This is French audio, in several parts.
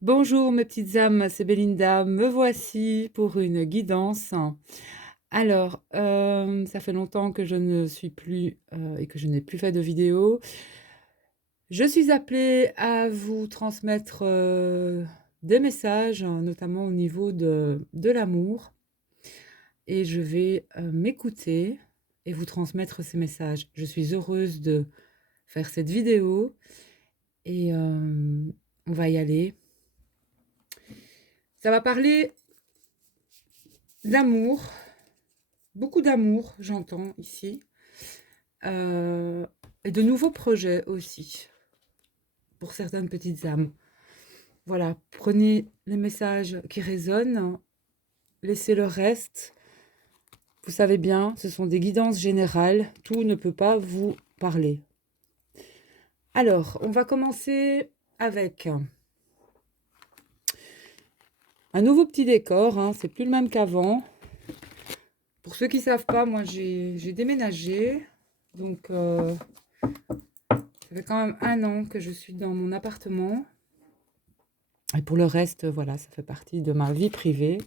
Bonjour mes petites âmes, c'est Belinda. Me voici pour une guidance. Alors, ça fait longtemps que je ne suis plus et que je n'ai plus fait de vidéo. Je suis appelée à vous transmettre des messages, notamment au niveau de l'amour. Et je vais m'écouter et vous transmettre ces messages. Je suis heureuse de faire cette vidéo et on va y aller. Ça va parler d'amour, beaucoup d'amour, j'entends ici, et de nouveaux projets aussi, pour certaines petites âmes. Voilà, prenez les messages qui résonnent, laissez le reste. Vous savez bien, ce sont des guidances générales, tout ne peut pas vous parler. Alors, on va commencer avec un nouveau petit décor, hein, c'est plus le même qu'avant. Pour ceux qui ne savent pas, moi j'ai déménagé, donc ça fait quand même 1 an que je suis dans mon appartement. Et pour le reste, voilà, ça fait partie de ma vie privée.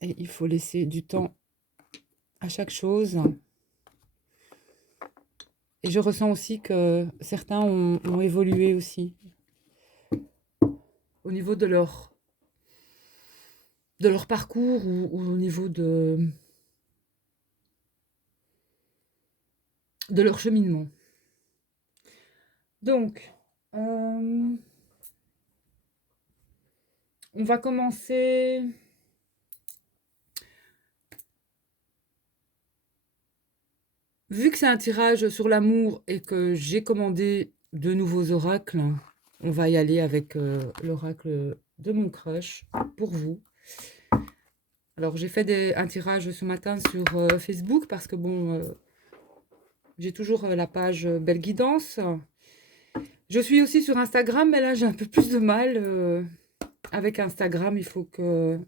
Et il faut laisser du temps à chaque chose. Et je ressens aussi que certains ont évolué aussi au niveau de leur parcours ou au niveau de leur cheminement. Donc, on va commencer. Vu que c'est un tirage sur l'amour et que j'ai commandé de nouveaux oracles, on va y aller avec l'oracle de mon crush pour vous. Alors j'ai fait un tirage ce matin sur Facebook parce que bon, j'ai toujours la page Belle Guidance. Je suis aussi sur Instagram, mais là j'ai un peu plus de mal avec Instagram. Il faut que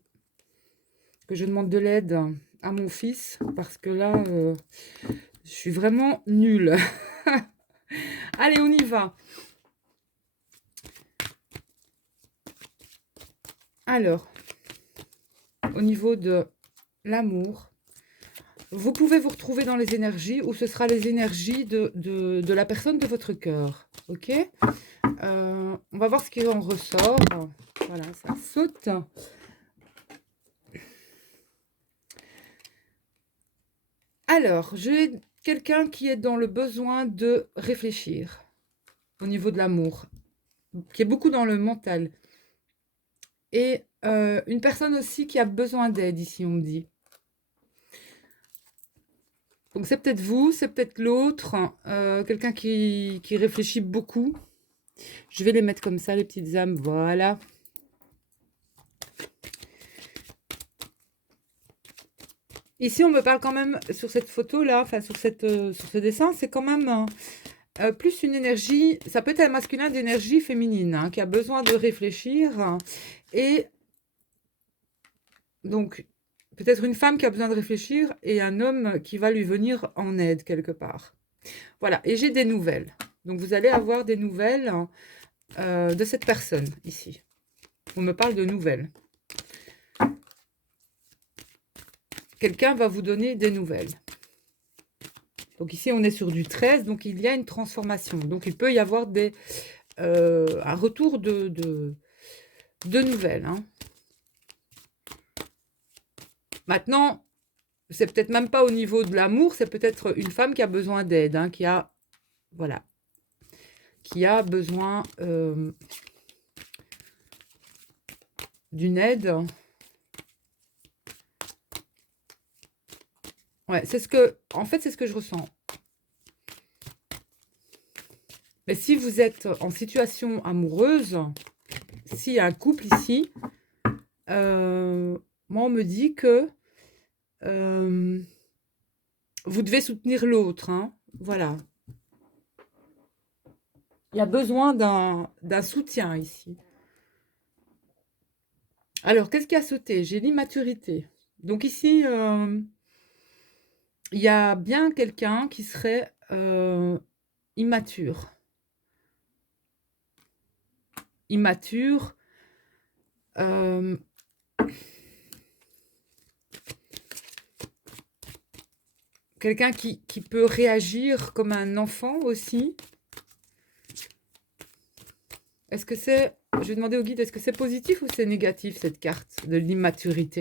je demande de l'aide à mon fils parce que là, je suis vraiment nulle. Allez, on y va. Alors, au niveau de l'amour, vous pouvez vous retrouver dans les énergies ou ce sera les énergies de la personne de votre cœur. Ok, on va voir ce qui en ressort. Voilà, ça saute. Alors, j'ai quelqu'un qui est dans le besoin de réfléchir au niveau de l'amour, qui est beaucoup dans le mental. Et une personne aussi qui a besoin d'aide ici, on me dit. Donc c'est peut-être vous, c'est peut-être l'autre, quelqu'un qui réfléchit beaucoup. Je vais les mettre comme ça, les petites âmes, voilà. Ici, on me parle quand même, sur cette photo-là, enfin sur ce dessin, c'est quand même plus une énergie, ça peut être un masculin d'énergie féminine, hein, qui a besoin de réfléchir. Et donc, peut-être une femme qui a besoin de réfléchir et un homme qui va lui venir en aide quelque part. Voilà, et j'ai des nouvelles. Donc, vous allez avoir des nouvelles de cette personne ici. On me parle de nouvelles. Quelqu'un va vous donner des nouvelles. Donc ici, on est sur du 13, donc il y a une transformation. Donc il peut y avoir un retour de nouvelles. Hein. Maintenant, c'est peut-être même pas au niveau de l'amour, c'est peut-être une femme qui a besoin d'aide, hein, voilà, qui a besoin d'une aide. Ouais, en fait, c'est ce que je ressens. Mais si vous êtes en situation amoureuse, s'il y a un couple ici, moi, on me dit que vous devez soutenir l'autre. Hein, voilà. Il y a besoin d'un soutien ici. Alors, qu'est-ce qui a sauté? J'ai l'immaturité. Donc ici, il y a bien quelqu'un qui serait immature. immature, euh, quelqu'un qui peut réagir comme un enfant aussi. Est-ce que c'est... Je vais demander au guide, est-ce que c'est positif ou c'est négatif, cette carte de l'immaturité?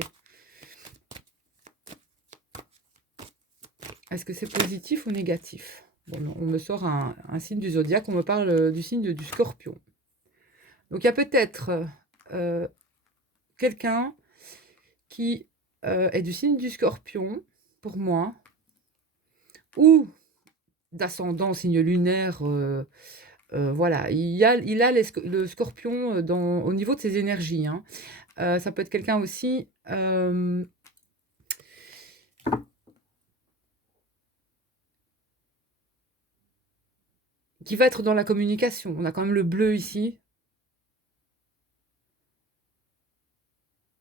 Est-ce que c'est positif ou négatif? Bon, non, on me sort un signe du zodiaque, on me parle du signe du scorpion. Donc il y a peut-être quelqu'un qui est du signe du scorpion, pour moi, ou d'ascendant signe lunaire. Voilà, il a le scorpion au niveau de ses énergies, hein. Ça peut être quelqu'un aussi qui va être dans la communication. On a quand même le bleu ici.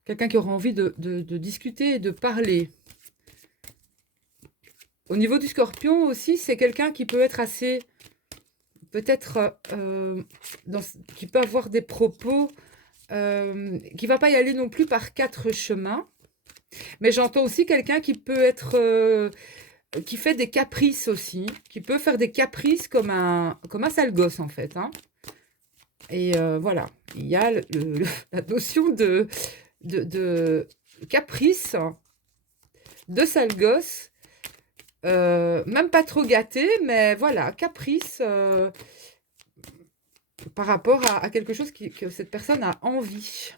Quelqu'un qui aura envie de discuter et de parler. Au niveau du scorpion aussi, c'est quelqu'un qui peut être assez... Peut-être... qui peut avoir des propos... qui va pas y aller non plus par 4 chemins. Mais j'entends aussi quelqu'un qui peut être... qui fait des caprices aussi. Qui peut faire des caprices comme un sale gosse, en fait, hein. Et voilà. Il y a la notion de caprice, de sale gosse, même pas trop gâté, mais voilà, caprice par rapport à quelque chose que cette personne a envie.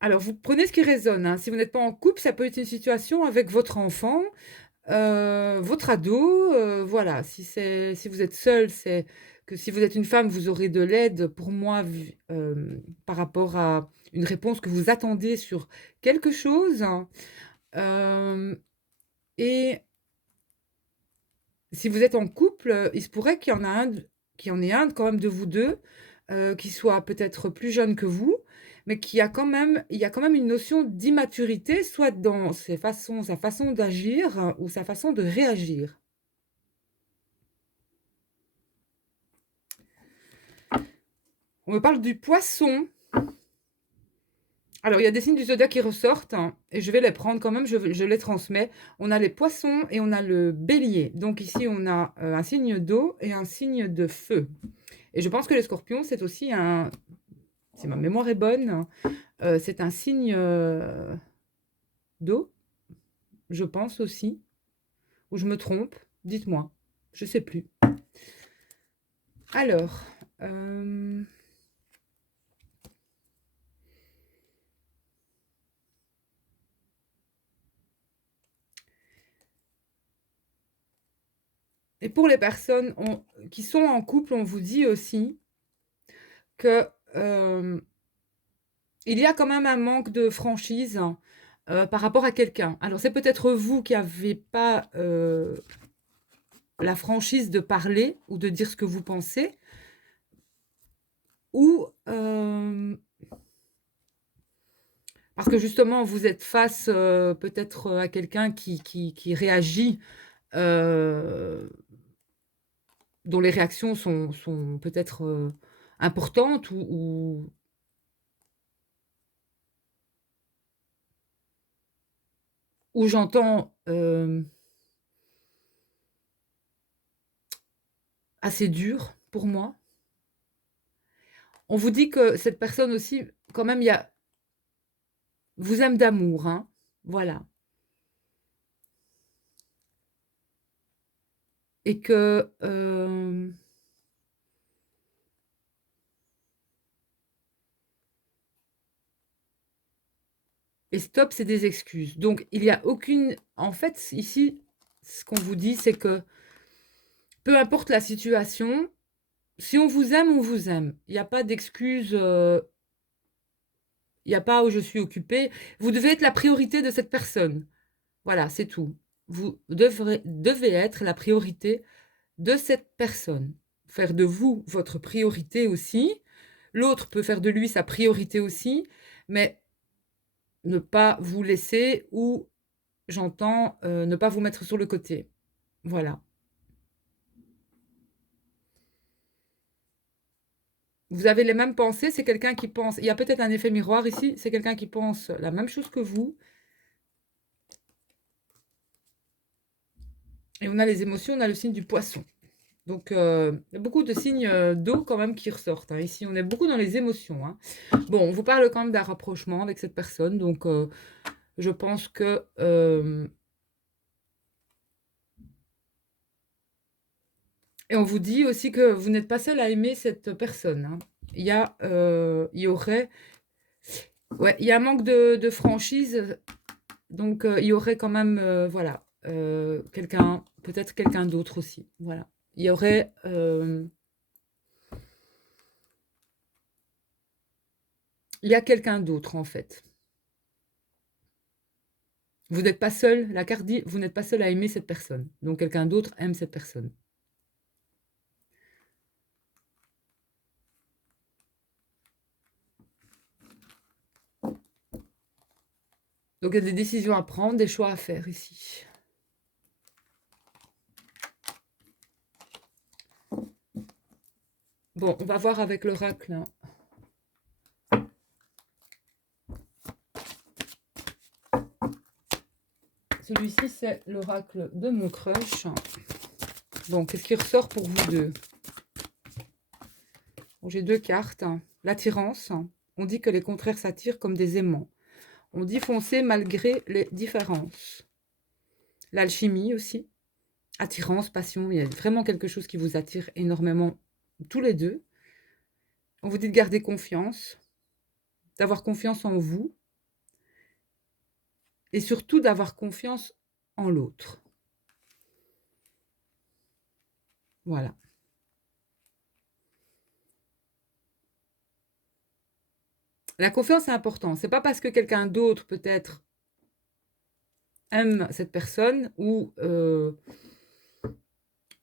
Alors, vous prenez ce qui résonne, hein. Si vous n'êtes pas en couple, ça peut être une situation avec votre enfant, votre ado, voilà. Si vous êtes seul, c'est que si vous êtes une femme, vous aurez de l'aide, pour moi, par rapport à une réponse que vous attendez sur quelque chose. Et si vous êtes en couple, il se pourrait qu'il y en ait un quand même de vous deux, qui soit peut-être plus jeune que vous, mais il y a quand même une notion d'immaturité, soit dans sa façon d'agir ou sa façon de réagir. On me parle du poisson. Alors, il y a des signes du zodiaque qui ressortent, hein, et je vais les prendre quand même, je les transmets. On a les poissons et on a le bélier. Donc ici, on a un signe d'eau et un signe de feu. Et je pense que les scorpions, c'est aussi si ma mémoire est bonne, c'est un signe d'eau, je pense aussi. Ou je me trompe, dites-moi. Je sais plus. Alors, et pour les personnes qui sont en couple, on vous dit aussi que il y a quand même un manque de franchise par rapport à quelqu'un. Alors, c'est peut-être vous qui n'avez pas la franchise de parler ou de dire ce que vous pensez, ou parce que justement, vous êtes face peut-être à quelqu'un qui réagit, dont les réactions sont peut-être importantes, ou j'entends assez dur pour moi. On vous dit que cette personne aussi, quand même, vous aime d'amour, hein, voilà. Et que et stop, c'est des excuses. Donc, il y a aucune... En fait, ici, ce qu'on vous dit, c'est que peu importe la situation, si on vous aime, on vous aime. Il n'y a pas d'excuses, il n'y a pas où je suis occupée. Vous devez être la priorité de cette personne. Voilà, c'est tout. Vous devez être la priorité de cette personne. Faire de vous votre priorité aussi. L'autre peut faire de lui sa priorité aussi, mais ne pas vous laisser ou, j'entends, ne pas vous mettre sur le côté. Voilà. Vous avez les mêmes pensées, c'est quelqu'un qui pense. Il y a peut-être un effet miroir ici, c'est quelqu'un qui pense la même chose que vous. Et on a les émotions, on a le signe du poisson. Donc, il y a beaucoup de signes d'eau quand même qui ressortent, hein. Ici, on est beaucoup dans les émotions, hein. Bon, on vous parle quand même d'un rapprochement avec cette personne. Donc, je pense que... et on vous dit aussi que vous n'êtes pas seul à aimer cette personne, hein. Il y aurait... Ouais, il y a un manque de franchise. Donc, il y aurait quand même, voilà, quelqu'un, peut-être quelqu'un d'autre aussi. Voilà. Il y aurait... il y a quelqu'un d'autre, en fait. Vous n'êtes pas seul, la carte dit, vous n'êtes pas seul à aimer cette personne. Donc, quelqu'un d'autre aime cette personne. Donc, il y a des décisions à prendre, des choix à faire ici. Bon, on va voir avec l'oracle, hein. Celui-ci, c'est l'oracle de mon crush. Bon, qu'est-ce qui ressort pour vous deux? Bon, j'ai deux cartes. L'attirance. On dit que les contraires s'attirent comme des aimants. On dit foncer malgré les différences. L'alchimie aussi. Attirance, passion. Il y a vraiment quelque chose qui vous attire énormément tous les deux. On vous dit de garder confiance, d'avoir confiance en vous et surtout d'avoir confiance en l'autre. Voilà. La confiance est importante. C'est pas parce que quelqu'un d'autre peut-être aime cette personne ou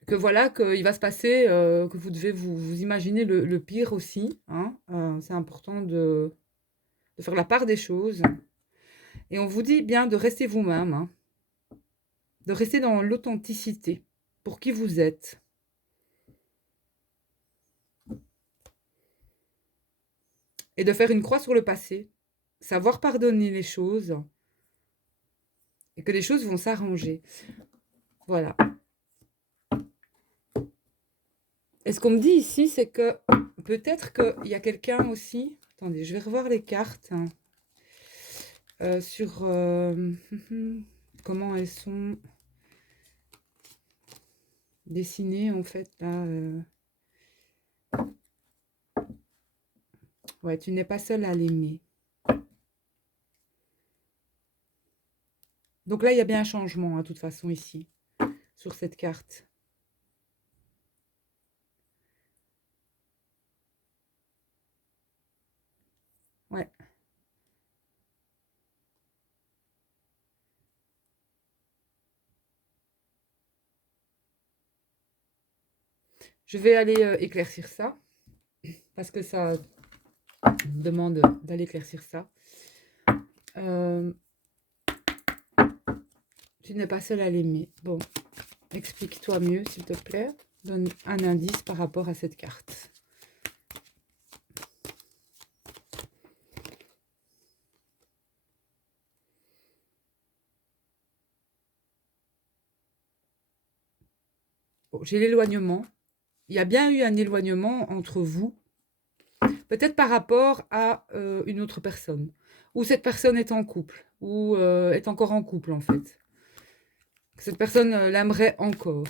que voilà qu'il va se passer, que vous devez vous imaginer le pire aussi, hein. C'est important de faire la part des choses. Et on vous dit bien de rester vous-même, hein, de rester dans l'authenticité pour qui vous êtes. Et de faire une croix sur le passé, savoir pardonner les choses et que les choses vont s'arranger. Voilà. Et ce qu'on me dit ici, c'est que peut-être qu'il y a quelqu'un aussi... Attendez, je vais revoir les cartes, hein, sur comment elles sont dessinées en fait là. Ouais, tu n'es pas seul à l'aimer. Donc là, il y a bien un changement, hein, de toute façon, ici, sur cette carte. Ouais. Je vais aller éclaircir ça, parce que ça demande d'aller éclaircir ça. Tu n'es pas seul à l'aimer. Bon, explique-toi mieux, s'il te plaît. Donne un indice par rapport à cette carte. Bon, j'ai l'éloignement. Il y a bien eu un éloignement entre vous, peut-être par rapport à une autre personne, ou cette personne est en couple, ou est encore en couple en fait. Cette personne l'aimerait encore.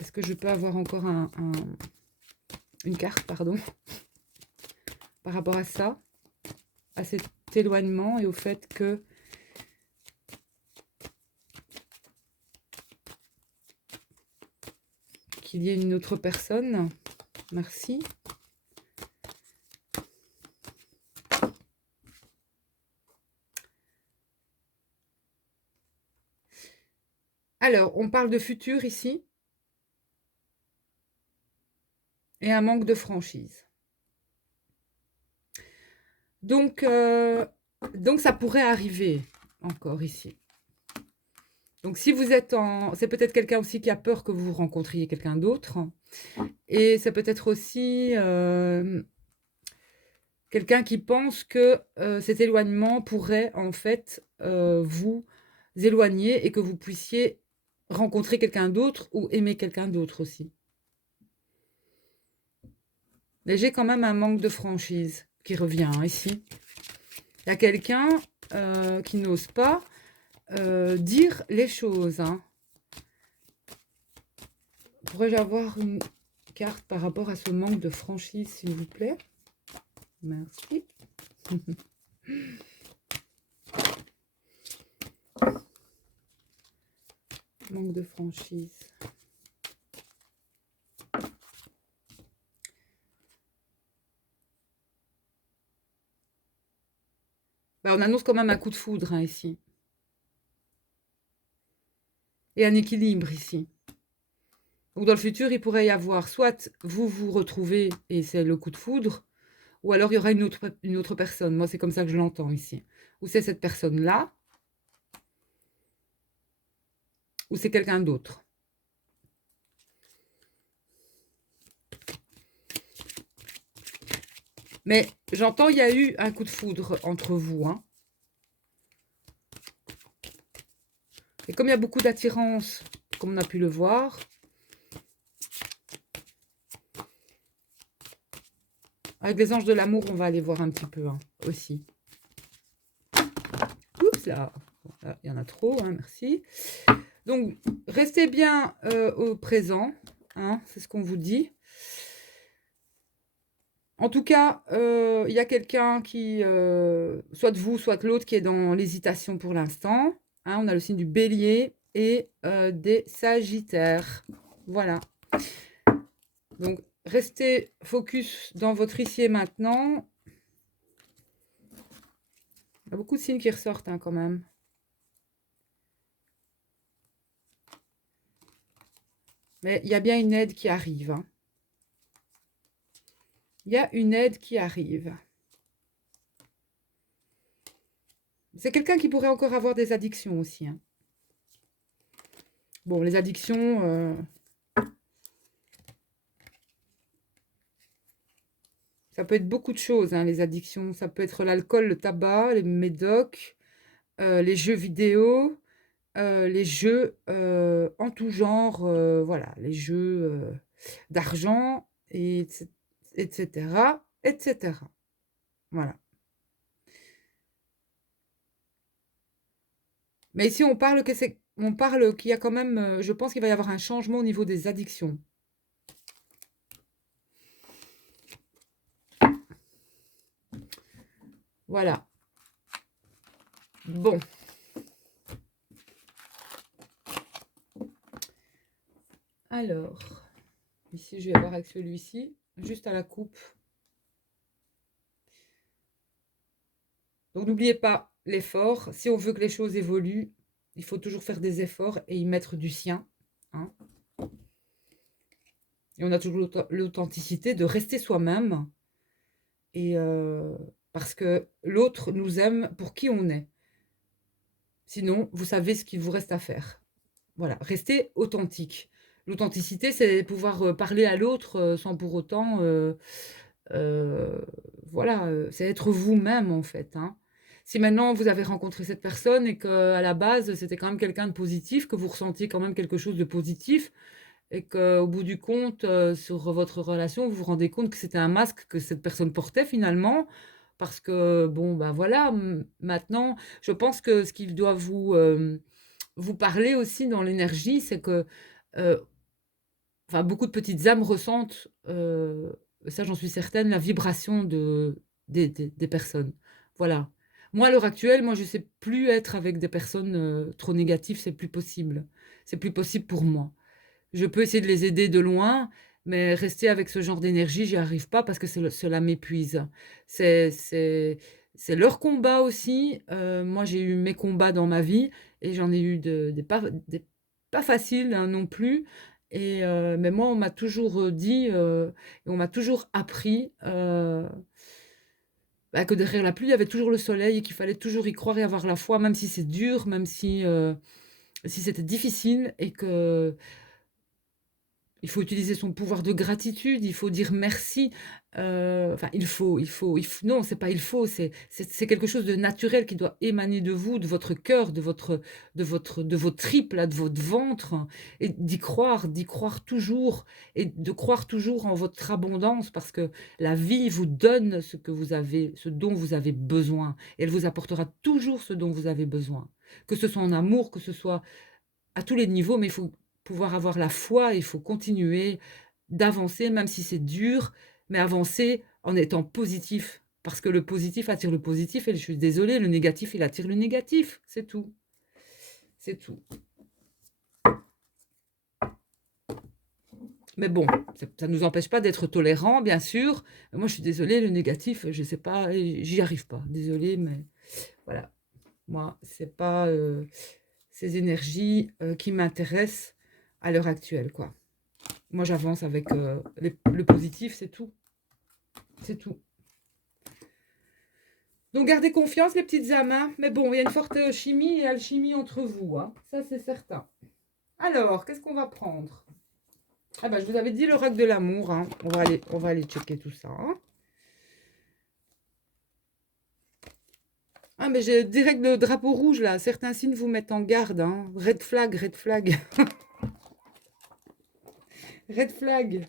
Est-ce que je peux avoir encore une carte, pardon, par rapport à ça, à cet éloignement et au fait que qu'il y ait une autre personne? Merci. Alors, on parle de futur ici. Et un manque de franchise. Donc ça pourrait arriver encore ici. Donc si vous êtes c'est peut-être quelqu'un aussi qui a peur que vous rencontriez quelqu'un d'autre. Et c'est peut-être aussi quelqu'un qui pense que cet éloignement pourrait en fait vous éloigner et que vous puissiez rencontrer quelqu'un d'autre ou aimer quelqu'un d'autre aussi. Mais j'ai quand même un manque de franchise qui revient ici. Il y a quelqu'un qui n'ose pas dire les choses. Hein. Pourrais-je avoir une carte par rapport à ce manque de franchise, s'il vous plaît? Merci. Manque de franchise. Bah, on annonce quand même un coup de foudre hein, ici. Et un équilibre ici. Donc dans le futur, il pourrait y avoir soit vous vous retrouvez et c'est le coup de foudre, ou alors il y aura une autre personne. Moi, c'est comme ça que je l'entends ici. Ou c'est cette personne-là, ou c'est quelqu'un d'autre. Mais j'entends, il y a eu un coup de foudre entre vous. Hein. Et comme il y a beaucoup d'attirance, comme on a pu le voir, avec les anges de l'amour, on va aller voir un petit peu hein, aussi. Oups là, il y en a trop, hein, merci. Donc, restez bien au présent, hein, c'est ce qu'on vous dit. En tout cas, il y a quelqu'un qui, soit vous, soit l'autre, qui est dans l'hésitation pour l'instant. Hein, on a le signe du bélier et des sagittaires. Voilà. Donc, restez focus dans votre ici et maintenant. Il y a beaucoup de signes qui ressortent hein, quand même. Mais il y a bien une aide qui arrive. Hein. Il y a une aide qui arrive. C'est quelqu'un qui pourrait encore avoir des addictions aussi. Hein. Bon, les addictions, ça peut être beaucoup de choses, hein, les addictions. Ça peut être l'alcool, le tabac, les médocs, les jeux vidéo, les jeux en tout genre, voilà, les jeux d'argent, etc., etc. Voilà. Mais ici, on parle qu'il y a quand même, je pense qu'il va y avoir un changement au niveau des addictions. Voilà. Bon. Alors, ici, je vais voir avec celui-ci, juste à la coupe. Donc, n'oubliez pas l'effort. Si on veut que les choses évoluent, il faut toujours faire des efforts et y mettre du sien. Hein. Et on a toujours l'authenticité de rester soi-même. Et parce que l'autre nous aime pour qui on est. Sinon, vous savez ce qu'il vous reste à faire. Voilà, restez authentique. L'authenticité, c'est pouvoir parler à l'autre sans pour autant... voilà, c'est être vous-même en fait. Hein. Si maintenant vous avez rencontré cette personne et qu'à la base c'était quand même quelqu'un de positif, que vous ressentiez quand même quelque chose de positif, et qu'au bout du compte, sur votre relation, vous vous rendez compte que c'était un masque que cette personne portait finalement, parce que bon, ben voilà, maintenant, je pense que ce qu'il doit vous parler aussi dans l'énergie, c'est que, euh, enfin, beaucoup de petites âmes ressentent, ça j'en suis certaine, la vibration des personnes. Voilà. Moi, à l'heure actuelle, moi, je sais plus être avec des personnes trop négatives, c'est plus possible. C'est plus possible pour moi. Je peux essayer de les aider de loin, mais rester avec ce genre d'énergie, j'y arrive pas parce que cela m'épuise. C'est, c'est, c'est leur combat aussi. Moi, j'ai eu mes combats dans ma vie et j'en ai eu des pas faciles hein, non plus. Et, mais moi, on m'a toujours dit et on m'a toujours appris bah, que derrière la pluie, il y avait toujours le soleil et qu'il fallait toujours y croire et avoir la foi, même si c'est dur, même si si c'était difficile et que il faut utiliser son pouvoir de gratitude, il faut dire merci, enfin non, c'est pas il faut, c'est quelque chose de naturel qui doit émaner de vous, de votre cœur, de vos tripes là, de votre ventre et d'y croire toujours et de croire toujours en votre abondance parce que la vie vous donne ce que vous avez ce dont vous avez besoin et elle vous apportera toujours ce dont vous avez besoin. Que ce soit en amour, que ce soit à tous les niveaux, mais il faut pouvoir avoir la foi, il faut continuer d'avancer, même si c'est dur, mais avancer en étant positif. Parce que le positif attire le positif, et je suis désolée, le négatif, il attire le négatif. C'est tout. C'est tout. Mais bon, ça ne nous empêche pas d'être tolérants, bien sûr. Mais moi, je suis désolée, le négatif, je ne sais pas, j'y arrive pas. Désolée, mais voilà. Moi, c'est pas ces énergies qui m'intéressent à l'heure actuelle, quoi. Moi, j'avance avec le positif, c'est tout. C'est tout. Donc, gardez confiance, les petites âmes. Hein. Mais bon, il y a une forte chimie et alchimie entre vous. Hein. Ça, c'est certain. Alors, qu'est-ce qu'on va prendre? Ah ben, je vous avais dit l'oracle de l'amour. Hein. On va aller checker tout ça. Hein. Ah, mais j'ai direct le drapeau rouge, là. Certains signes vous mettent en garde. Hein. Red flag, red flag. Red flag.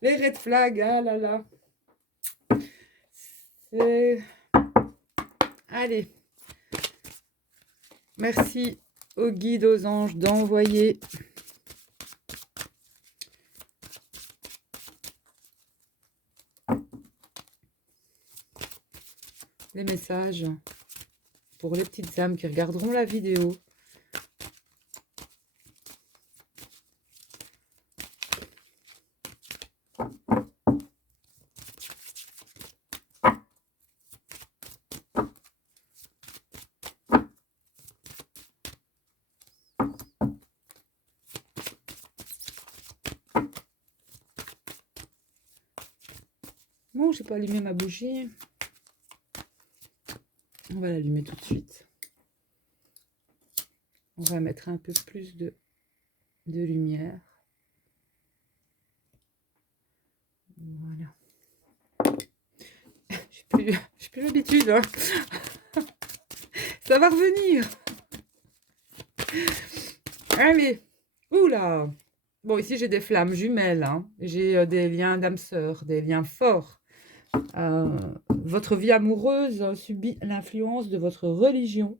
Les red flags, ah là là. C'est... Allez. Merci aux guides, aux anges d'envoyer les messages pour les petites âmes qui regarderont la vidéo. Bon, j'ai pas allumé ma bougie. On va l'allumer tout de suite. On va mettre un peu plus de lumière. Voilà. J'ai plus l'habitude. Hein. Ça va revenir. Allez. Oula. Bon, ici, j'ai des flammes jumelles. Hein. J'ai des liens d'âme sœur, des liens forts. Votre vie amoureuse subit l'influence de votre religion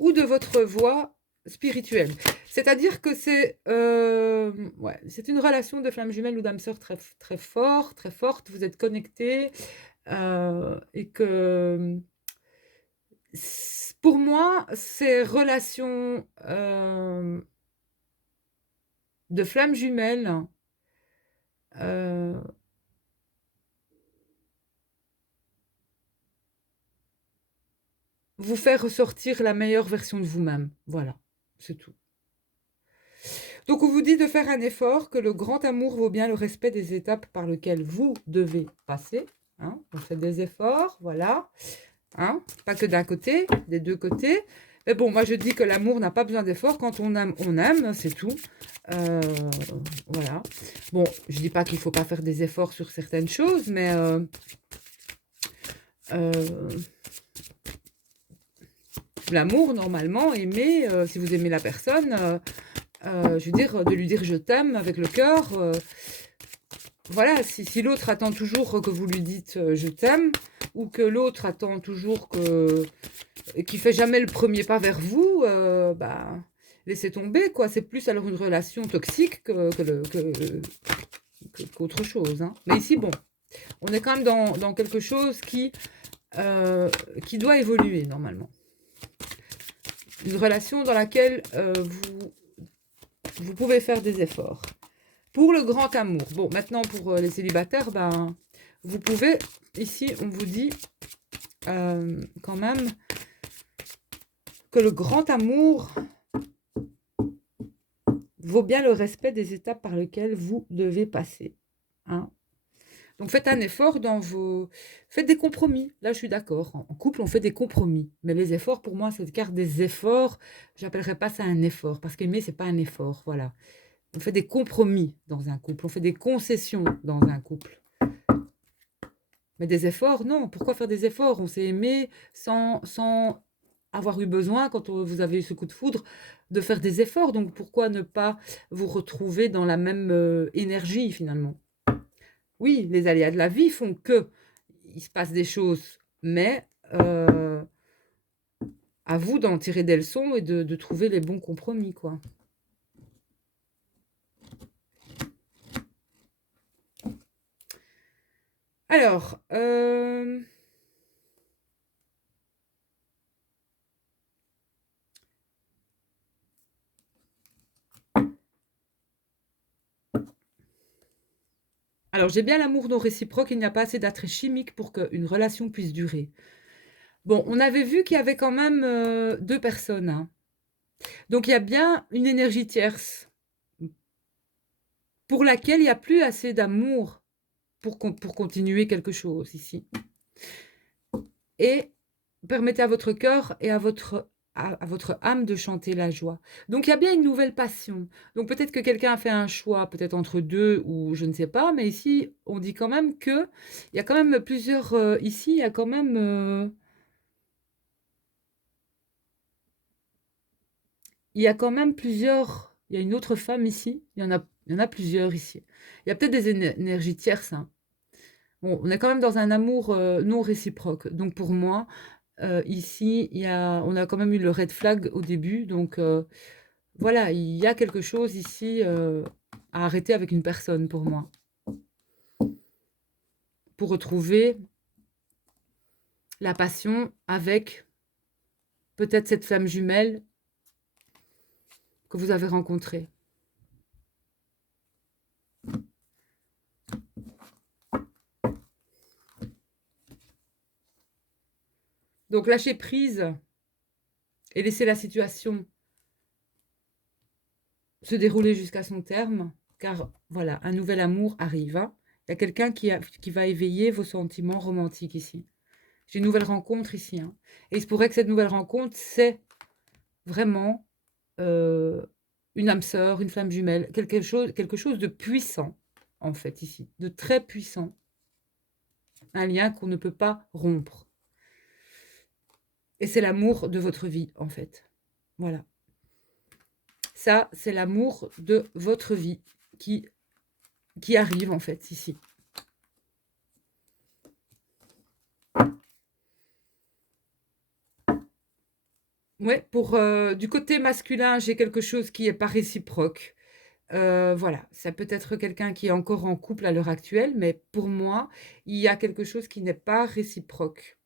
ou de votre voie spirituelle. C'est-à-dire que c'est une relation de flamme jumelle ou d'âme sœur très, très fort, très forte. Vous êtes connectés et que pour moi, ces relations de flamme jumelle vous faire ressortir la meilleure version de vous-même. Voilà, c'est tout. Donc, on vous dit de faire un effort, que le grand amour vaut bien le respect des étapes par lesquelles vous devez passer. Hein. On fait des efforts, voilà. Hein. Pas que d'un côté, des deux côtés. Mais bon, moi, je dis que l'amour n'a pas besoin d'efforts. Quand on aime, c'est tout. Voilà. Bon, je dis pas qu'il ne faut pas faire des efforts sur certaines choses, mais... l'amour, normalement, aimer, si vous aimez la personne... je veux dire, de lui dire je t'aime avec le cœur. Voilà, si l'autre attend toujours que vous lui dites je t'aime, ou que l'autre attend toujours qu'il fait jamais le premier pas vers vous, bah, laissez tomber, quoi. C'est plus alors une relation toxique qu'autre chose. Hein. Mais ici, bon, on est quand même dans quelque chose qui doit évoluer normalement. Une relation dans laquelle vous pouvez faire des efforts. Pour le grand amour, bon, maintenant pour les célibataires, ben, vous pouvez, ici, on vous dit quand même que le grand amour vaut bien le respect des étapes par lesquelles vous devez passer. Hein. Donc faites un effort dans vos... Faites des compromis. Là, je suis d'accord. En couple, on fait des compromis. Mais les efforts, pour moi, cette carte des efforts, j'appellerais pas ça un effort. Parce qu'aimer, c'est pas un effort. Voilà. On fait des compromis dans un couple. On fait des concessions dans un couple. Mais des efforts, non. Pourquoi faire des efforts? On s'est aimé sans avoir eu besoin, quand vous avez eu ce coup de foudre, de faire des efforts. Donc pourquoi ne pas vous retrouver dans la même énergie, finalement? Oui, les aléas de la vie font que il se passe des choses, mais à vous d'en tirer des leçons et de trouver les bons compromis, quoi. Alors, j'ai bien l'amour non réciproque, il n'y a pas assez d'attrait chimique pour qu'une relation puisse durer. Bon, on avait vu qu'il y avait quand même 2 personnes, hein. Donc il y a bien une énergie tierce pour laquelle il y a plus assez d'amour pour continuer quelque chose ici. Et permettez à votre cœur et à votre âme de chanter la joie. Donc il y a bien une nouvelle passion. Donc peut-être que quelqu'un a fait un choix, peut-être entre 2 ou je ne sais pas, mais ici on dit quand même que il y a quand même plusieurs, ici il y a quand même, plusieurs, il y a une autre femme ici, il y en a plusieurs ici. Il y a peut-être des énergies tierces, hein. Bon, on est quand même dans un amour, non réciproque. Donc pour moi, ici, on a quand même eu le red flag au début, donc voilà, il y a quelque chose ici, à arrêter avec une personne pour moi. Pour retrouver la passion avec peut-être cette flamme jumelle que vous avez rencontrée. Donc lâcher prise et laisser la situation se dérouler jusqu'à son terme, car voilà, un nouvel amour arrive, hein. Il y a quelqu'un qui va éveiller vos sentiments romantiques ici. J'ai une nouvelle rencontre ici, hein. Et il se pourrait que cette nouvelle rencontre, c'est vraiment une âme sœur, une flamme jumelle, quelque chose de puissant, en fait, ici, de très puissant. Un lien qu'on ne peut pas rompre. Et c'est l'amour de votre vie, en fait. Voilà. Ça, c'est l'amour de votre vie qui arrive, en fait, ici. Ouais, du côté masculin, j'ai quelque chose qui est pas réciproque. Voilà, ça peut être quelqu'un qui est encore en couple à l'heure actuelle, mais pour moi, il y a quelque chose qui n'est pas réciproque.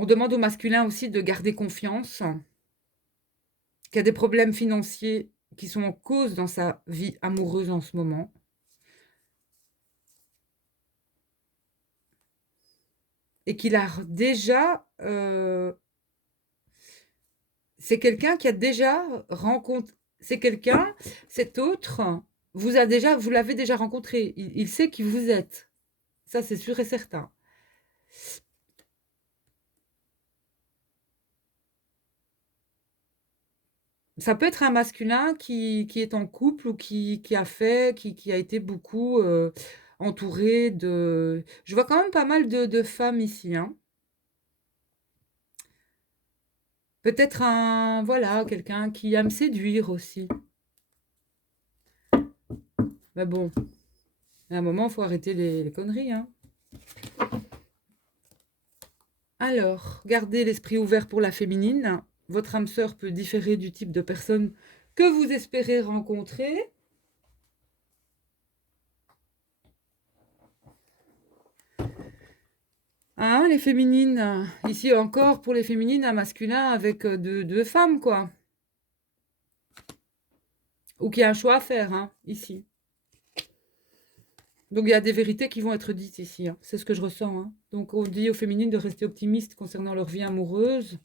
On demande au masculin aussi de garder confiance, qu'il y a des problèmes financiers qui sont en cause dans sa vie amoureuse en ce moment. Et qu'il a déjà, c'est quelqu'un qui a déjà rencontré, c'est quelqu'un, cet autre, vous l'avez déjà rencontré. Il sait qui vous êtes. Ça, c'est sûr et certain. Ça peut être un masculin qui est en couple ou qui a été beaucoup entouré de... Je vois quand même pas mal de femmes ici, hein. Peut-être voilà, quelqu'un qui aime séduire aussi. Mais bon, à un moment, il faut arrêter les conneries, hein. Alors, gardez l'esprit ouvert pour la féminine. Votre âme sœur peut différer du type de personne que vous espérez rencontrer. Hein, les féminines. Ici encore, pour les féminines, un masculin avec deux femmes, quoi. Ou qu'il y a un choix à faire, hein, ici. Donc il y a des vérités qui vont être dites ici, hein. C'est ce que je ressens, hein. Donc on dit aux féminines de rester optimistes concernant leur vie amoureuse.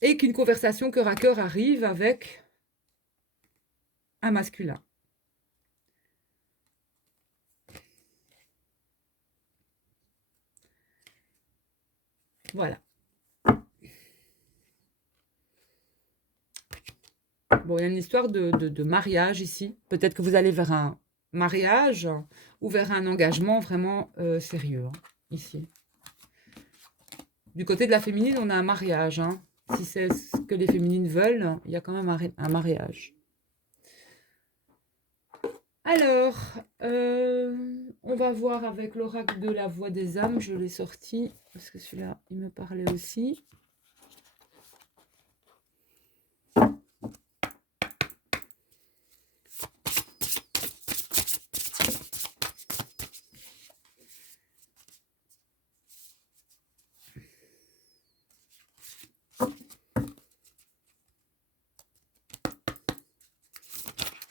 et qu'une conversation cœur à cœur arrive avec un masculin. Voilà. Bon, il y a une histoire de mariage ici. Peut-être que vous allez vers un mariage ou vers un engagement vraiment sérieux, hein, ici. Du côté de la féminine, on a un mariage, hein. Si c'est ce que les féminines veulent, il y a quand même un mariage. Alors, on va voir avec l'oracle de la voix des âmes. Je l'ai sorti parce que celui-là, il me parlait aussi.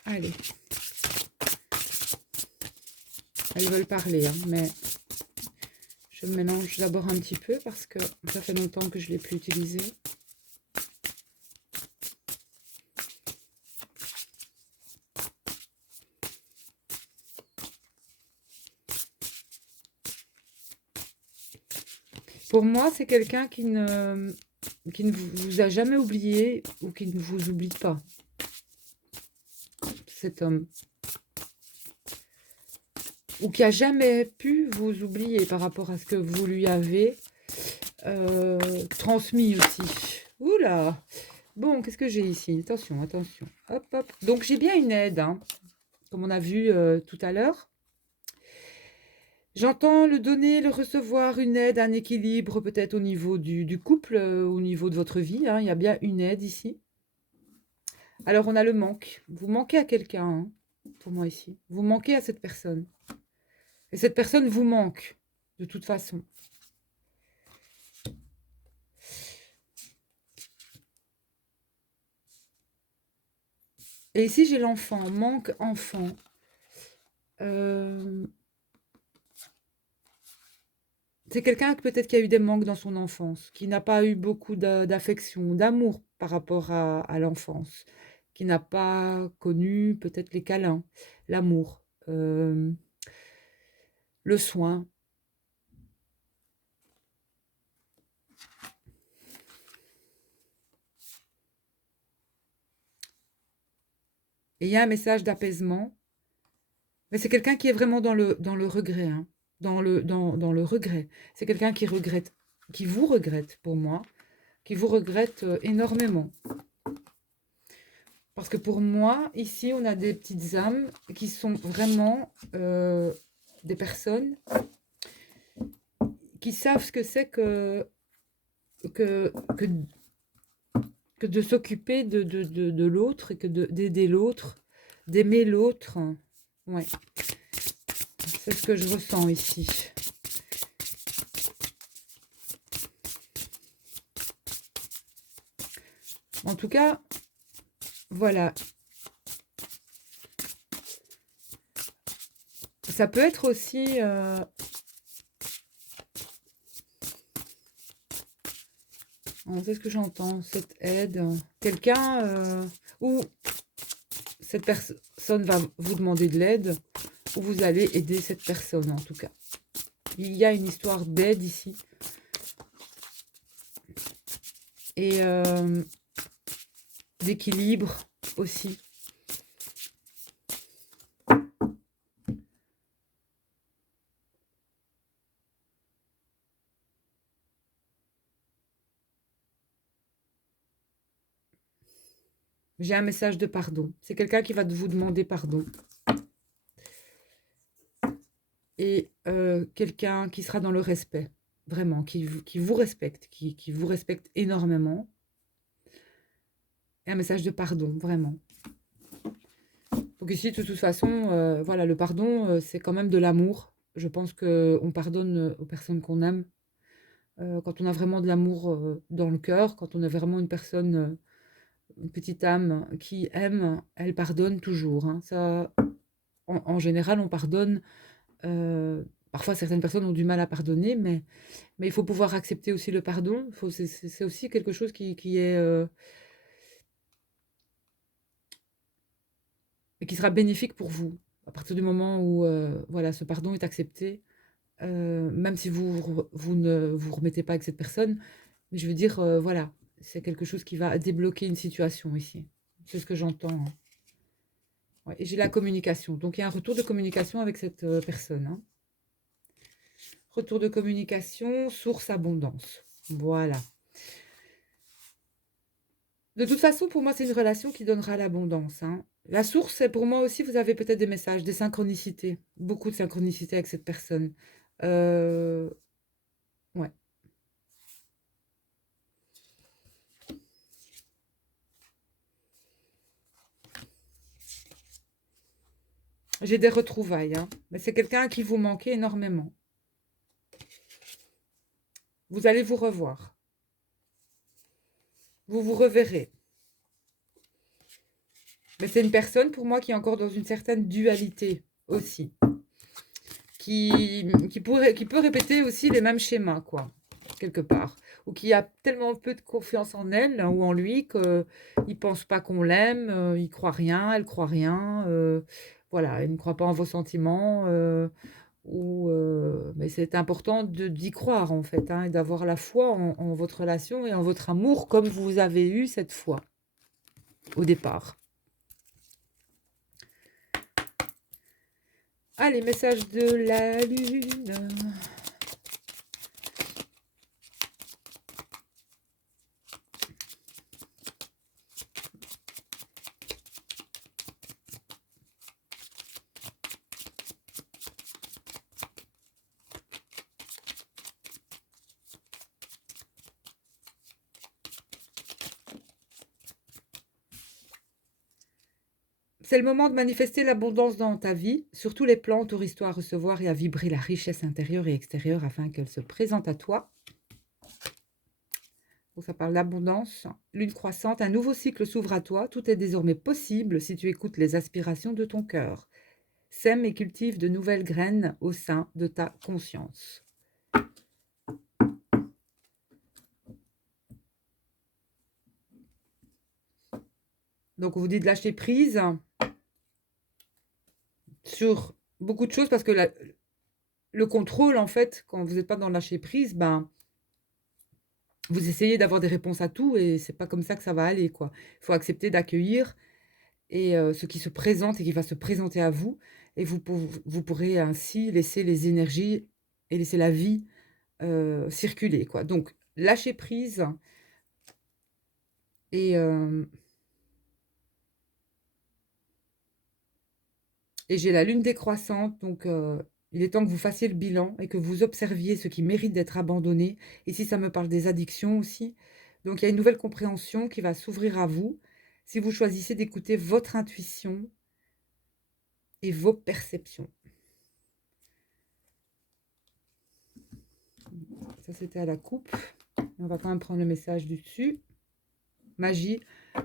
Allez. Elles veulent parler, hein, mais je mélange d'abord un petit peu parce que ça fait longtemps que je ne l'ai plus utilisé. Pour moi, c'est quelqu'un qui ne vous a jamais oublié ou qui ne vous oublie pas, cet homme. Ou qui a jamais pu vous oublier par rapport à ce que vous lui avez transmis aussi. Oula! Bon, qu'est-ce que j'ai ici? Attention, attention. Hop, hop. Donc, j'ai bien une aide, hein, comme on a vu tout à l'heure. J'entends le donner, le recevoir, une aide, un équilibre peut-être au niveau du couple, au niveau de votre vie, hein. Il y a bien une aide ici. Alors, on a le manque. Vous manquez à quelqu'un, hein, pour moi ici. Vous manquez à cette personne. Et cette personne vous manque, de toute façon. Et ici, j'ai l'enfant, manque enfant. C'est quelqu'un peut-être qui a eu des manques dans son enfance, qui n'a pas eu beaucoup d'affection, d'amour par rapport à l'enfance, qui n'a pas connu peut-être les câlins, l'amour, le soin. Et il y a un message d'apaisement. Mais c'est quelqu'un qui est vraiment dans le regret, hein, dans le regret. C'est quelqu'un qui regrette, qui vous regrette pour moi, qui vous regrette énormément. Parce que pour moi, ici, on a des petites âmes qui sont vraiment des personnes qui savent ce que c'est que, que, que de s'occuper de l'autre et que d'aider l'autre, d'aimer l'autre. Ouais, c'est ce que je ressens ici. En tout cas, voilà. Ça peut être aussi... c'est ce que j'entends, cette aide. Quelqu'un ou cette personne va vous demander de l'aide ou vous allez aider cette personne en tout cas. Il y a une histoire d'aide ici. Et d'équilibre aussi. J'ai un message de pardon. C'est quelqu'un qui va vous demander pardon. Et quelqu'un qui sera dans le respect, vraiment, qui vous respecte, qui vous respecte énormément. Et un message de pardon, vraiment. Donc ici, de toute façon, voilà, le pardon, c'est quand même de l'amour. Je pense qu'on pardonne aux personnes qu'on aime. Quand on a vraiment de l'amour dans le cœur, quand on est vraiment une personne, une petite âme qui aime, elle pardonne toujours, hein. Ça, en général, on pardonne Parfois, certaines personnes ont du mal à pardonner, mais il faut pouvoir accepter aussi le pardon. C'est aussi quelque chose qui est, qui sera bénéfique pour vous. À partir du moment où voilà, ce pardon est accepté, même si vous ne vous remettez pas avec cette personne, mais je veux dire, voilà, c'est quelque chose qui va débloquer une situation ici. C'est ce que j'entends, hein. Ouais, et j'ai la communication. Donc il y a un retour de communication avec cette personne, hein. Retour de communication, source abondance. Voilà. De toute façon, pour moi, c'est une relation qui donnera l'abondance, hein. La source, c'est pour moi aussi, vous avez peut-être des messages, des synchronicités. Beaucoup de synchronicités avec cette personne. Euh, ouais. J'ai des retrouvailles, hein. Mais c'est quelqu'un à qui vous manquez énormément. Vous allez vous revoir. Vous vous reverrez. Mais c'est une personne, pour moi, qui est encore dans une certaine dualité aussi. Qui peut répéter aussi les mêmes schémas, quoi, quelque part. Ou qui a tellement peu de confiance en elle ou en lui qu'il ne pense pas qu'on l'aime, il croit rien, elle croit rien. Voilà, elle ne croit pas en vos sentiments. Mais c'est important d'y croire, en fait, hein, et d'avoir la foi en votre relation et en votre amour comme vous avez eu cette foi au départ. Allez, message de la lune. C'est le moment de manifester l'abondance dans ta vie. Sur tous les plans, autorise-toi à recevoir et à vibrer la richesse intérieure et extérieure afin qu'elle se présente à toi. Donc ça parle d'abondance. Lune croissante, un nouveau cycle s'ouvre à toi. Tout est désormais possible si tu écoutes les aspirations de ton cœur. Sème et cultive de nouvelles graines au sein de ta conscience. Donc on vous dit de lâcher prise sur beaucoup de choses parce que le contrôle, en fait, quand vous n'êtes pas dans le lâcher prise, ben, vous essayez d'avoir des réponses à tout et c'est pas comme ça que ça va aller, quoi. Il faut accepter d'accueillir et ce qui se présente et qui va se présenter à vous et vous pourrez ainsi laisser les énergies et laisser la vie circuler, quoi. Donc lâcher prise et j'ai la lune décroissante, donc il est temps que vous fassiez le bilan et que vous observiez ce qui mérite d'être abandonné. Ici, ça me parle des addictions aussi. Donc il y a une nouvelle compréhension qui va s'ouvrir à vous si vous choisissez d'écouter votre intuition et vos perceptions. Ça, c'était à la coupe. On va quand même prendre le message du dessus. Magie.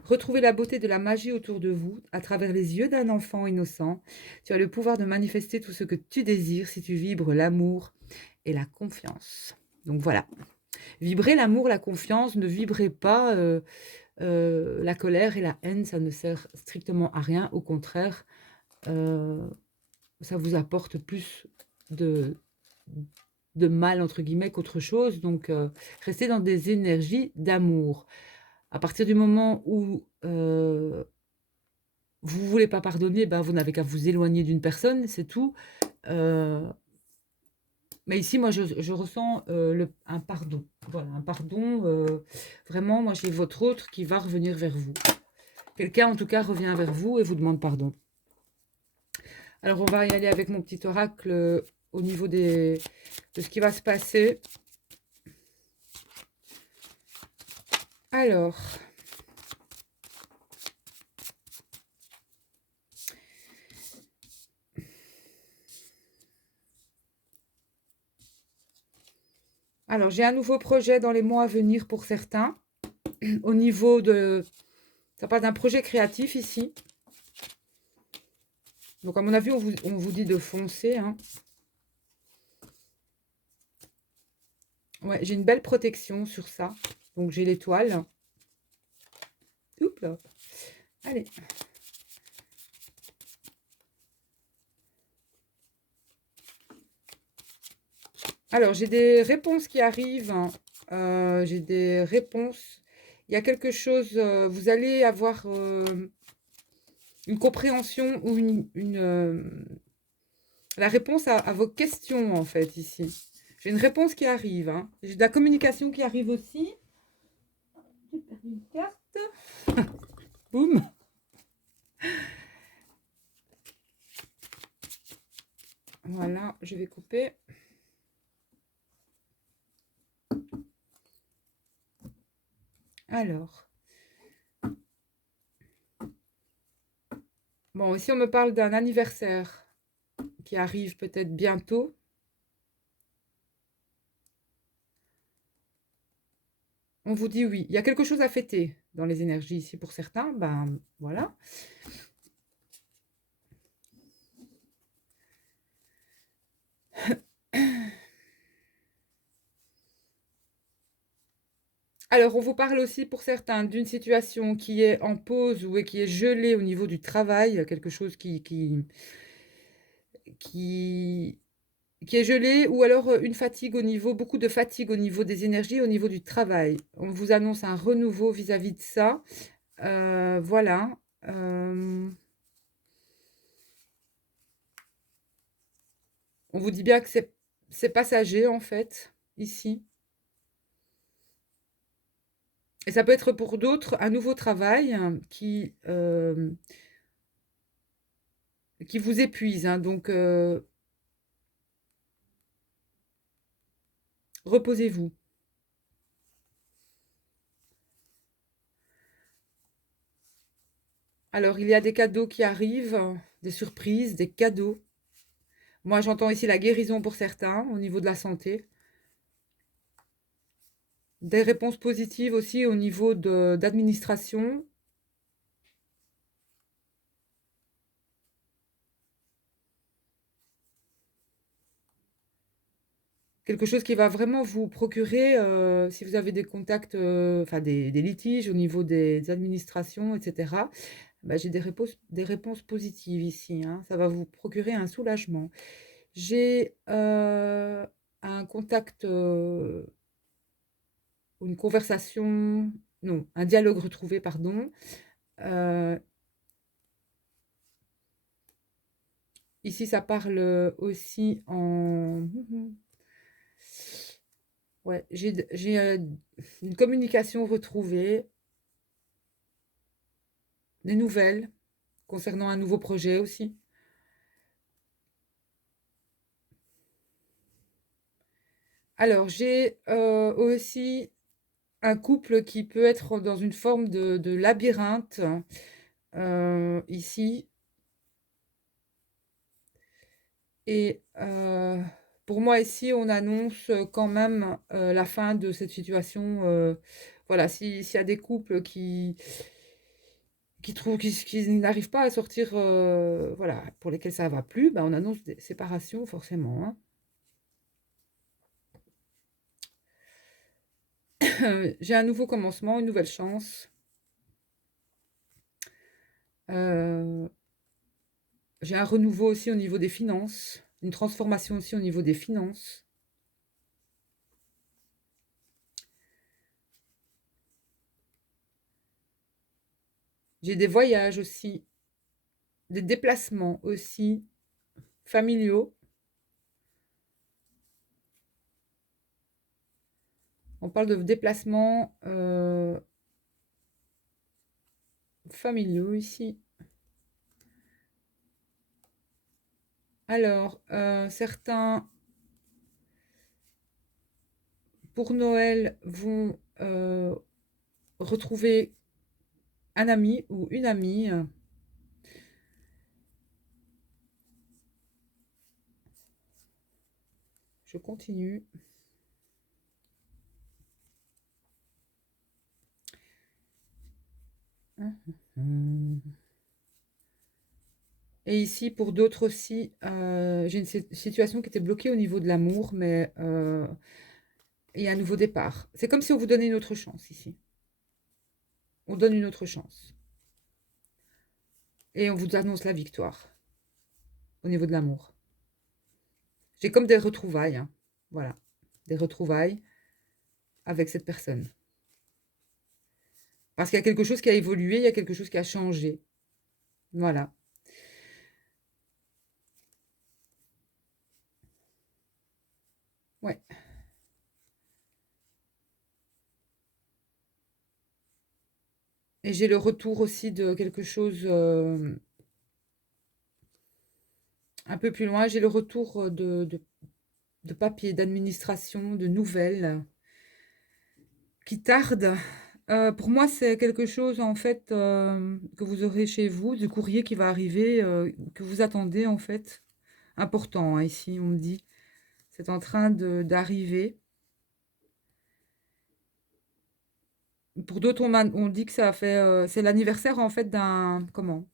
Retrouvez la beauté de la magie autour de vous à travers les yeux d'un enfant innocent. Tu as le pouvoir de manifester tout ce que tu désires si tu vibres l'amour et la confiance. Donc voilà. Vibrez l'amour, la confiance, ne vibrez pas la colère et la haine, ça ne sert strictement à rien. Au contraire, ça vous apporte plus de, de mal, entre guillemets, qu'autre chose. Donc, restez dans des énergies d'amour. À partir du moment où vous ne voulez pas pardonner, ben, vous n'avez qu'à vous éloigner d'une personne, c'est tout. Mais ici, moi, je ressens un pardon. Voilà, un pardon. Vraiment, moi, j'ai votre autre qui va revenir vers vous. Quelqu'un, en tout cas, revient vers vous et vous demande pardon. Alors, on va y aller avec mon petit oracle au niveau de ce qui va se passer. Alors, j'ai un nouveau projet dans les mois à venir pour certains. Au niveau de... Ça parle d'un projet créatif ici. Donc, à mon avis, on vous dit de foncer, hein. Ouais, j'ai une belle protection sur ça. Donc, j'ai l'étoile. Oups là. Allez. Alors, j'ai des réponses qui arrivent, hein. J'ai des réponses. Il y a quelque chose, vous allez avoir une compréhension ou la réponse à vos questions, en fait, ici. J'ai une réponse qui arrive, hein. J'ai de la communication qui arrive aussi. J'ai perdu une carte. Boum. Voilà, je vais couper. Alors. Bon, ici, on me parle d'un anniversaire qui arrive peut-être bientôt. On vous dit oui. Il y a quelque chose à fêter dans les énergies ici pour certains. Ben, voilà. Alors, on vous parle aussi pour certains d'une situation qui est en pause ou qui est gelée au niveau du travail, quelque chose qui, qui est gelé, ou alors une fatigue au niveau, beaucoup de fatigue au niveau des énergies, au niveau du travail. On vous annonce un renouveau vis-à-vis de ça. Voilà. On vous dit bien que c'est passager, en fait, ici. Et ça peut être pour d'autres un nouveau travail qui vous épuise, hein. Donc, reposez-vous. Alors, il y a des cadeaux qui arrivent, des surprises, des cadeaux. Moi, j'entends ici la guérison pour certains au niveau de la santé. Des réponses positives aussi au niveau d'administration. Quelque chose qui va vraiment vous procurer, si vous avez des contacts, enfin des litiges au niveau des administrations, etc. Bah, j'ai des réponses positives ici, hein. Ça va vous procurer un soulagement. J'ai un contact, une conversation, non, un dialogue retrouvé, pardon. Euh, Ici, ça parle aussi en... Ouais, j'ai une communication retrouvée, des nouvelles concernant un nouveau projet aussi. Alors, j'ai aussi un couple qui peut être dans une forme de labyrinthe ici. Et pour moi, ici, on annonce quand même la fin de cette situation. Voilà, s'il y a des couples qui n'arrivent pas à sortir, voilà, pour lesquels ça ne va plus, ben, on annonce des séparations forcément, hein. J'ai un nouveau commencement, une nouvelle chance. Euh, j'ai un renouveau aussi au niveau des finances, une transformation aussi au niveau des finances. J'ai des voyages aussi, des déplacements aussi familiaux. On parle de déplacements familiaux ici. Alors, certains, pour Noël, vont retrouver un ami ou une amie. Je continue. Et ici, pour d'autres aussi, j'ai une situation qui était bloquée au niveau de l'amour, mais et un nouveau départ. C'est comme si on vous donnait une autre chance ici. On donne une autre chance. Et on vous annonce la victoire au niveau de l'amour. J'ai comme des retrouvailles, hein. Voilà, des retrouvailles avec cette personne. Parce qu'il y a quelque chose qui a évolué, il y a quelque chose qui a changé. Voilà. Ouais. Et j'ai le retour aussi de quelque chose un peu plus loin. J'ai le retour de papier, d'administration, de nouvelles qui tardent. Pour moi, c'est quelque chose en fait que vous aurez chez vous, du courrier qui va arriver, que vous attendez en fait. Important, hein, ici, on me dit. C'est en train d'arriver. Pour d'autres, on dit que ça fait... c'est l'anniversaire en fait d'un... Comment?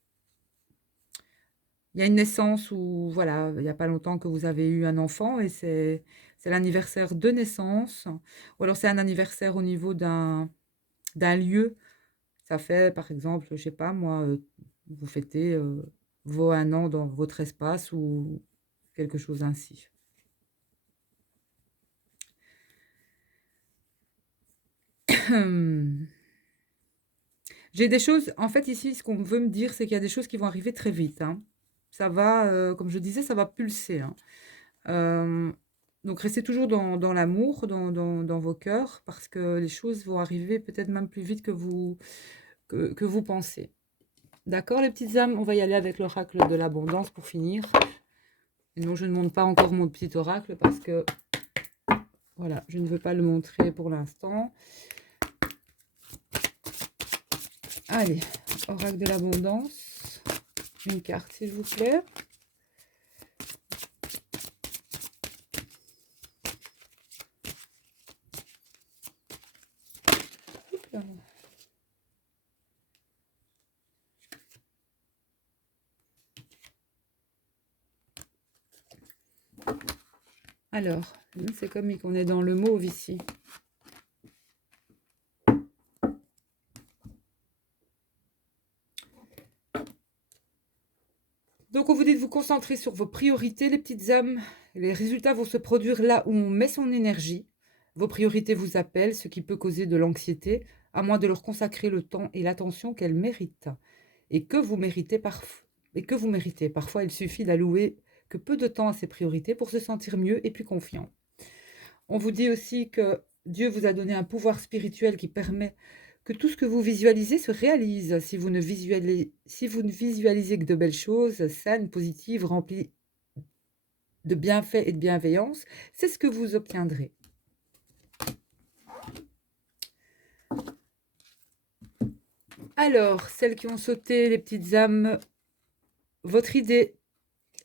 Il y a une naissance où, voilà, il n'y a pas longtemps que vous avez eu un enfant et c'est l'anniversaire de naissance. Ou alors c'est un anniversaire au niveau d'un lieu. Ça fait, par exemple, je sais pas, moi, vous fêtez vos 1 an dans votre espace ou quelque chose ainsi. J'ai des choses, en fait, ici, ce qu'on veut me dire, c'est qu'il y a des choses qui vont arriver très vite, hein. Ça va, comme je disais, ça va pulser, hein. Euh, donc, restez toujours dans l'amour, dans vos cœurs, parce que les choses vont arriver peut-être même plus vite que vous pensez. D'accord, les petites âmes? On va y aller avec l'oracle de l'abondance pour finir. Et non, je ne montre pas encore mon petit oracle parce que, voilà, je ne veux pas le montrer pour l'instant. Allez, oracle de l'abondance. Une carte, s'il vous plaît. Alors, c'est comme qu'on est dans le mauve ici. Donc, on vous dit de vous concentrer sur vos priorités, les petites âmes. Les résultats vont se produire là où on met son énergie. Vos priorités vous appellent, ce qui peut causer de l'anxiété, à moins de leur consacrer le temps et l'attention qu'elles méritent. Et que vous méritez parfois, il suffit d'allouer que peu de temps à ces priorités pour se sentir mieux et plus confiant. On vous dit aussi que Dieu vous a donné un pouvoir spirituel qui permet que tout ce que vous visualisez se réalise. Si vous ne visualisez que de belles choses, saines, positives, remplies de bienfaits et de bienveillance, c'est ce que vous obtiendrez. Alors, celles qui ont sauté, les petites âmes, votre idée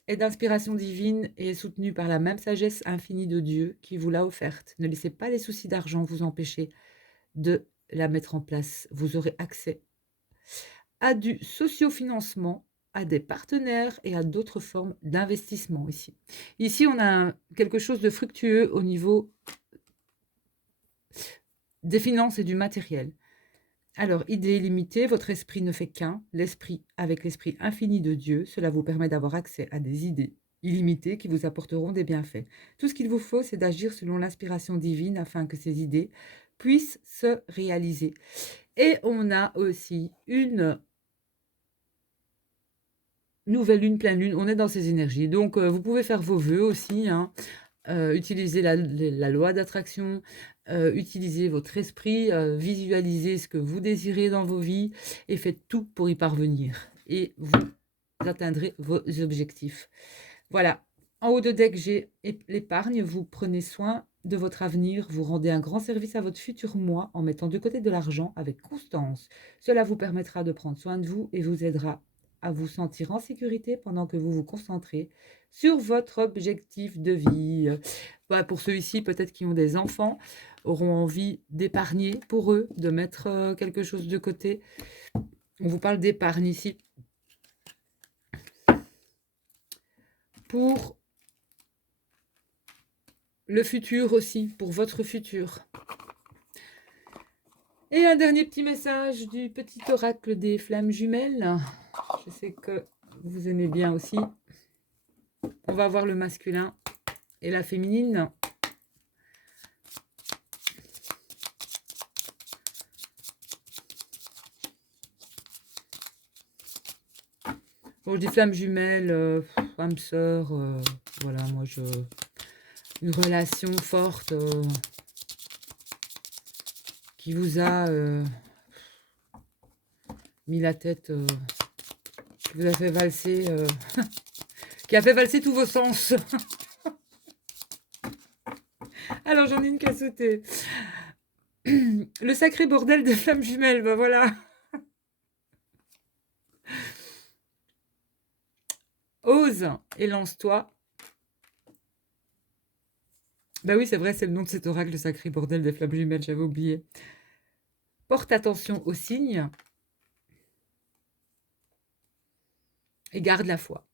est d'inspiration divine et est soutenue par la même sagesse infinie de Dieu qui vous l'a offerte. Ne laissez pas les soucis d'argent vous empêcher de la mettre en place. Vous aurez accès à du sociofinancement, à des partenaires et à d'autres formes d'investissement ici. Ici, on a quelque chose de fructueux au niveau des finances et du matériel. Alors, idée illimitée, votre esprit ne fait qu'un, l'esprit avec l'esprit infini de Dieu. Cela vous permet d'avoir accès à des idées illimitées qui vous apporteront des bienfaits. Tout ce qu'il vous faut, c'est d'agir selon l'inspiration divine afin que ces idées puissent se réaliser. Et on a aussi une nouvelle lune, pleine lune, on est dans ces énergies. Donc, vous pouvez faire vos vœux aussi, hein. Utilisez la loi d'attraction, utilisez votre esprit, visualisez ce que vous désirez dans vos vies et faites tout pour y parvenir. Et vous atteindrez vos objectifs. Voilà. En haut de deck, j'ai l'épargne. Vous prenez soin de votre avenir. Vous rendez un grand service à votre futur moi en mettant de côté de l'argent avec constance. Cela vous permettra de prendre soin de vous et vous aidera à vous sentir en sécurité pendant que vous vous concentrez sur votre objectif de vie. Voilà, pour ceux ici, peut-être qui ont des enfants, auront envie d'épargner pour eux, de mettre quelque chose de côté. On vous parle d'épargne ici. Pour le futur aussi, pour votre futur. Et un dernier petit message du petit oracle des flammes jumelles. Je sais que vous aimez bien aussi. On va voir le masculin et la féminine. Bon, je dis flammes jumelles, âme sœur, voilà, moi une relation forte qui vous a mis la tête, qui vous a fait valser, qui a fait valser tous vos sens. Alors j'en ai une qui a sauté. Le sacré bordel des flammes jumelles, ben voilà. Ose et lance-toi. Ben oui, c'est vrai, c'est le nom de cet oracle, le sacré bordel des flammes jumelles, j'avais oublié. Porte attention aux signes et garde la foi.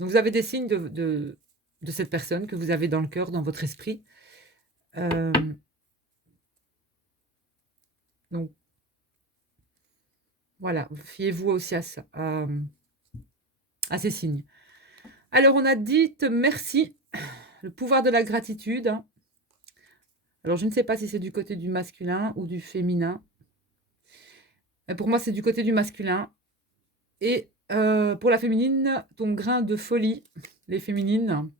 Donc vous avez des signes de cette personne que vous avez dans le cœur, dans votre esprit. Donc voilà, fiez-vous aussi à ça, à ces signes. Alors on a dit merci, le pouvoir de la gratitude. Alors je ne sais pas si c'est du côté du masculin ou du féminin. Mais pour moi c'est du côté du masculin. Et pour la féminine, ton grain de folie, les féminines.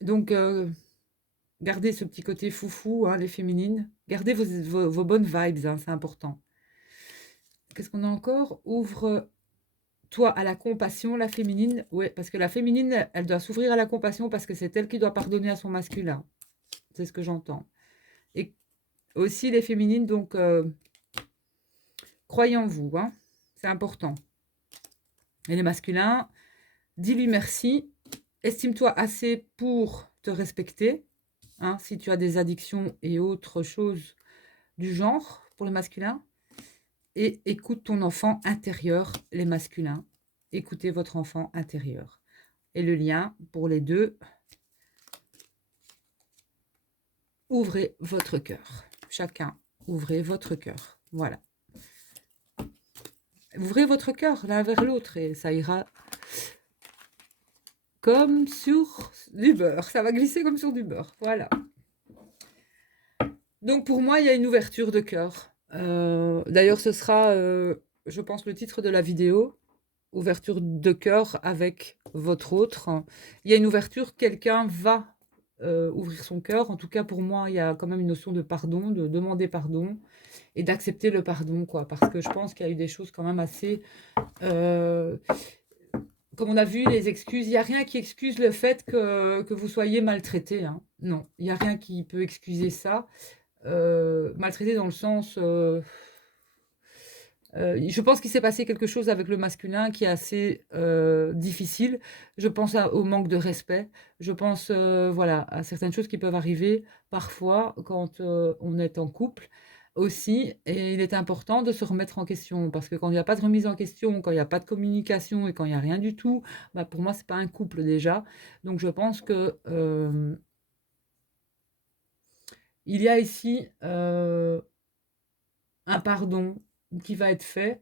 Donc gardez ce petit côté foufou, hein, les féminines. Gardez vos bonnes vibes, hein, c'est important. Qu'est-ce qu'on a encore? Ouvre-toi à la compassion, la féminine. Oui, parce que la féminine, elle doit s'ouvrir à la compassion parce que c'est elle qui doit pardonner à son masculin. C'est ce que j'entends. Et aussi les féminines, donc, croyez en vous, hein, c'est important. Et les masculins, dis-lui merci. Estime-toi assez pour te respecter. Hein, si tu as des addictions et autres choses du genre pour le masculin. Et écoute ton enfant intérieur, les masculins. Écoutez votre enfant intérieur. Et le lien pour les deux, ouvrez votre cœur. Chacun, ouvrez votre cœur. Voilà. Ouvrez votre cœur l'un vers l'autre et ça ira comme sur du beurre. Ça va glisser comme sur du beurre. Voilà. Donc pour moi, il y a une ouverture de cœur. D'ailleurs, ce sera, je pense, le titre de la vidéo. Ouverture de cœur avec votre autre. Il y a une ouverture, quelqu'un va ouvrir son cœur. En tout cas, pour moi, il y a quand même une notion de pardon, de demander pardon et d'accepter le pardon, quoi. Parce que je pense qu'il y a eu des choses quand même assez... comme on a vu, les excuses, il n'y a rien qui excuse le fait que vous soyez maltraité, hein. Non, il n'y a rien qui peut excuser ça. Maltraité dans le sens... je pense qu'il s'est passé quelque chose avec le masculin qui est assez difficile. Je pense au manque de respect. Je pense voilà, à certaines choses qui peuvent arriver parfois quand on est en couple aussi. Et il est important de se remettre en question parce que quand il n'y a pas de remise en question, quand il n'y a pas de communication et quand il n'y a rien du tout, bah, pour moi, c'est pas un couple déjà. Donc je pense que il y a ici un pardon qui va être fait.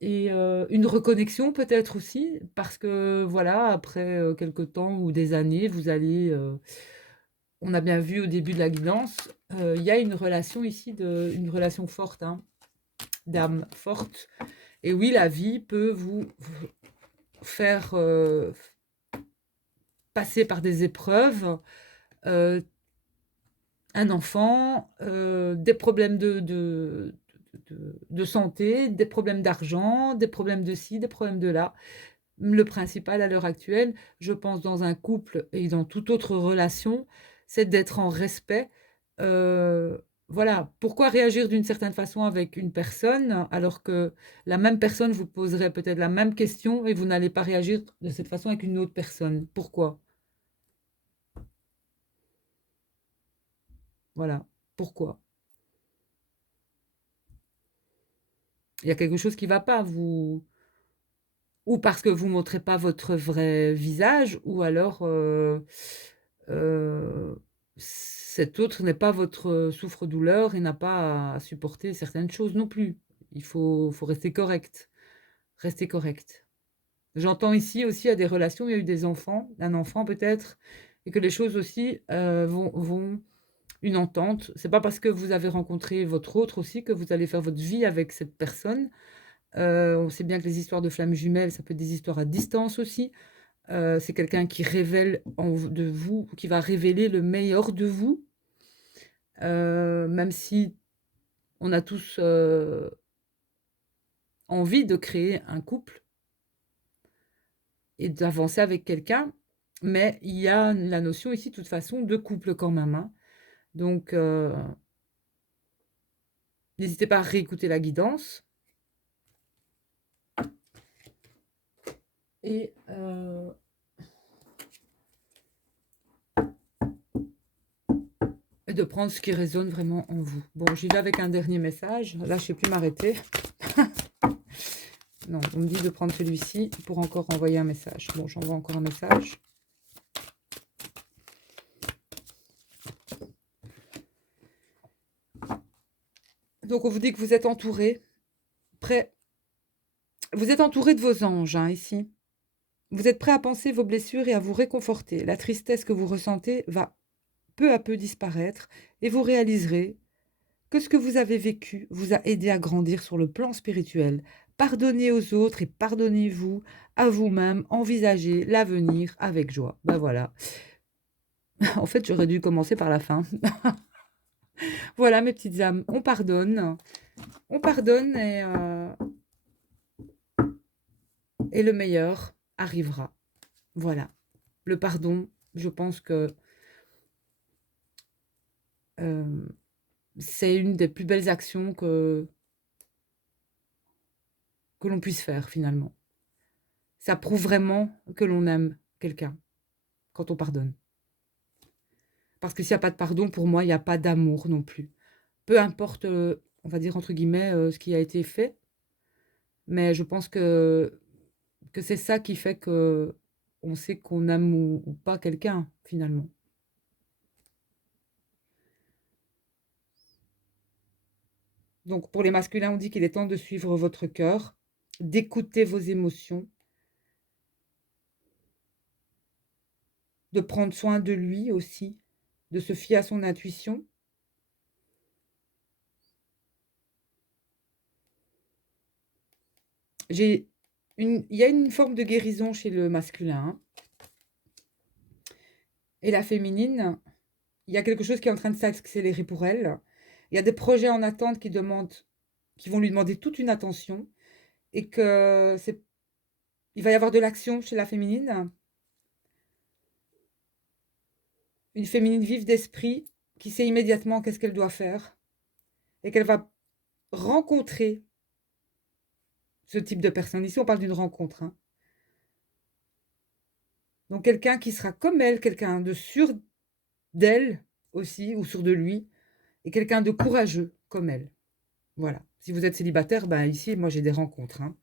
Et une reconnexion peut-être aussi, parce que voilà, après quelque temps ou des années, vous allez, on a bien vu au début de la guidance, il y a une relation ici, une relation forte, hein, d'âme forte. Et oui, la vie peut vous faire passer par des épreuves, euh, un enfant, des problèmes de santé, des problèmes d'argent, des problèmes de ci, des problèmes de là. Le principal à l'heure actuelle, je pense dans un couple et dans toute autre relation, c'est d'être en respect. Euh, voilà, pourquoi réagir d'une certaine façon avec une personne alors que la même personne vous poserait peut-être la même question et vous n'allez pas réagir de cette façon avec une autre personne. Pourquoi? Voilà, pourquoi? Il y a quelque chose qui ne va pas. ou parce que vous montrez pas votre vrai visage, ou alors, heu, cet autre n'est pas votre souffre-douleur et n'a pas à supporter certaines choses non plus. Il faut rester correct, rester correct. J'entends ici aussi, à des relations, il y a eu des enfants, un enfant peut-être, et que les choses aussi, vont une entente. C'est pas parce que vous avez rencontré votre autre aussi que vous allez faire votre vie avec cette personne. On sait bien que les histoires de flammes jumelles, ça peut être des histoires à distance aussi. C'est quelqu'un qui révèle de vous, qui va révéler le meilleur de vous, même si on a tous envie de créer un couple et d'avancer avec quelqu'un, mais il y a la notion ici, de toute façon, de couple quand même, hein. Donc, n'hésitez pas à réécouter la guidance et de prendre ce qui résonne vraiment en vous. Bon, j'y vais avec un dernier message. Là, je ne sais plus m'arrêter. Non, on me dit de prendre celui-ci pour encore envoyer un message. Bon, j'envoie encore un message. Donc, on vous dit que vous êtes entouré, prêt. Vous êtes entouré de vos anges, hein, ici. Vous êtes prêt à penser vos blessures et à vous réconforter. La tristesse que vous ressentez va peu à peu disparaître et vous réaliserez que ce que vous avez vécu vous a aidé à grandir sur le plan spirituel. Pardonnez aux autres et pardonnez-vous à vous-même. Envisagez l'avenir avec joie. Ben voilà. En fait, j'aurais dû commencer par la fin. Voilà, mes petites âmes, on pardonne. On pardonne et le meilleur arrivera. Voilà. Le pardon, je pense que c'est une des plus belles actions que l'on puisse faire finalement. Ça prouve vraiment que l'on aime quelqu'un quand on pardonne. Parce que s'il n'y a pas de pardon, pour moi, il n'y a pas d'amour non plus. Peu importe, on va dire entre guillemets, ce qui a été fait, mais je pense que c'est ça qui fait que on sait qu'on aime ou pas quelqu'un finalement. Donc pour les masculins, on dit qu'il est temps de suivre votre cœur, d'écouter vos émotions, de prendre soin de lui aussi, de se fier à son intuition. Il y a une forme de guérison chez le masculin, hein. Et la féminine, il y a quelque chose qui est en train de s'accélérer pour elle. Il y a des projets en attente qui vont lui demander toute une attention et il va y avoir de l'action chez la féminine. Une féminine vive d'esprit qui sait immédiatement qu'est-ce qu'elle doit faire et qu'elle va rencontrer ce type de personne. Ici, on parle d'une rencontre, hein. Donc quelqu'un qui sera comme elle, quelqu'un de sûr d'elle aussi, ou sûr de lui, et quelqu'un de courageux comme elle. Voilà. Si vous êtes célibataire, ben ici, moi j'ai des rencontres, hein.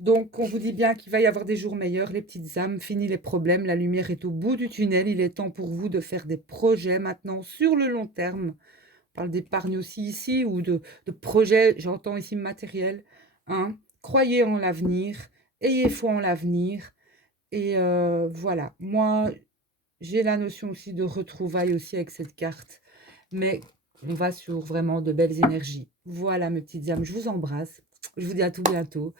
Donc on vous dit bien qu'il va y avoir des jours meilleurs, les petites âmes, fini les problèmes, la lumière est au bout du tunnel, il est temps pour vous de faire des projets maintenant sur le long terme. On parle d'épargne aussi ici, ou de projets, j'entends ici matériel, hein. Croyez en l'avenir, ayez foi en l'avenir, et voilà. Moi, j'ai la notion aussi de retrouvailles aussi avec cette carte, mais on va sur vraiment de belles énergies. Voilà mes petites âmes, je vous embrasse. Je vous dis à tout bientôt.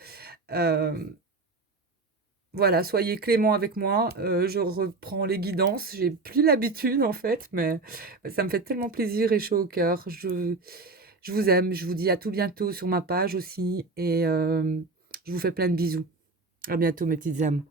Voilà, soyez clément avec moi. Je reprends les guidances. J'ai plus l'habitude en fait, mais ça me fait tellement plaisir et chaud au cœur. Je vous aime. Je vous dis à tout bientôt sur ma page aussi et je vous fais plein de bisous. À bientôt mes petites âmes.